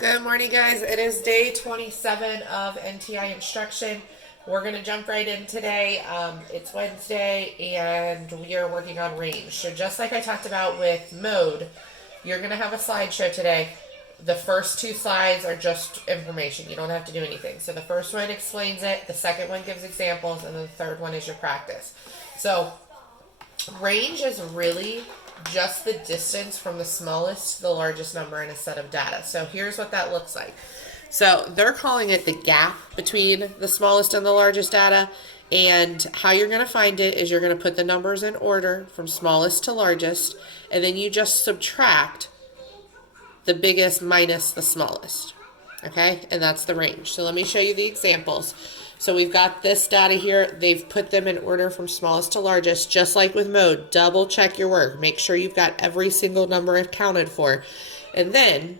Good morning, guys. It is day 27 of NTI instruction. We're going to jump right in today. It's Wednesday, and we are working on range. So just like I talked about with mode, you're going to have a slideshow today. The first two slides are just information. You don't have to do anything. So the first one explains it, the second one gives examples, and the third one is your practice. So range is really just the distance from the smallest to the largest number in a set of data. So here's what that looks like. So they're calling it the gap between the smallest and the largest data. And how you're going to find it is you're going to put the numbers in order from smallest to largest, and then you just subtract the biggest minus the smallest. Okay, and that's the range. So let me show you the examples. So we've got this data here. They've put them in order from smallest to largest, just like with mode. Double check your work. Make sure you've got every single number accounted for. And then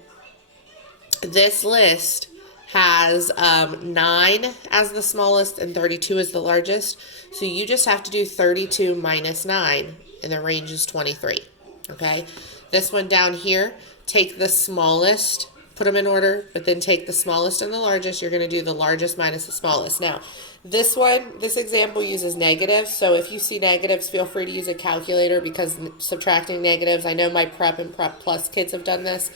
this list has 9 as the smallest and 32 as the largest. So you just have to do 32 minus 9, and the range is 23. Okay, this one down here, take the smallest, put them in order, but then take the smallest and the largest. You're going to do the largest minus the smallest. Now, this example uses negatives, so if you see negatives, feel free to use a calculator because subtracting negatives, I know my prep and prep plus kids have done this,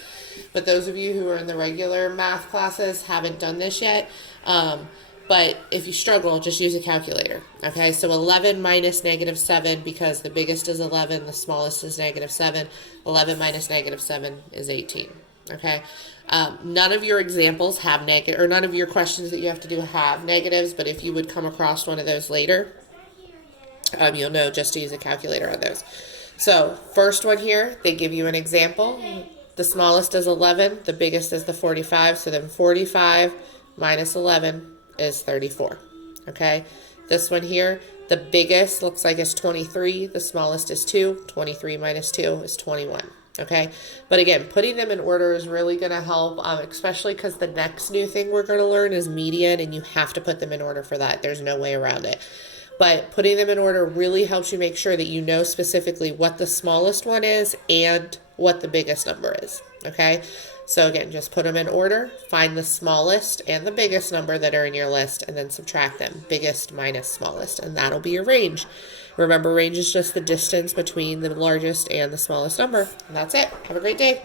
but those of you who are in the regular math classes haven't done this yet. But if you struggle, just use a calculator. Okay, so 11 minus negative 7, because the biggest is 11, the smallest is negative 7. 11 minus negative 7 is 18. Okay, none of your examples have negative, or none of your questions that you have to do have negatives, but if you would come across one of those later, you'll know just to use a calculator on those. So first one here, they give you an example. The smallest is 11, the biggest is the 45, so then 45 minus 11 is 34. Okay, this one here, the biggest looks like it's 23, the smallest is 2, 23 minus 2 is 21. Okay, but again, putting them in order is really going to help, especially because the next new thing we're going to learn is median, and you have to put them in order for that. There's no way around it. But putting them in order really helps you make sure that you know specifically what the smallest one is and what the biggest number is. Okay, so again, just put them in order, find the smallest and the biggest number that are in your list, and then subtract them, biggest minus smallest, and that'll be your range. Remember, range is just the distance between the largest and the smallest number. And that's it. Have a great day.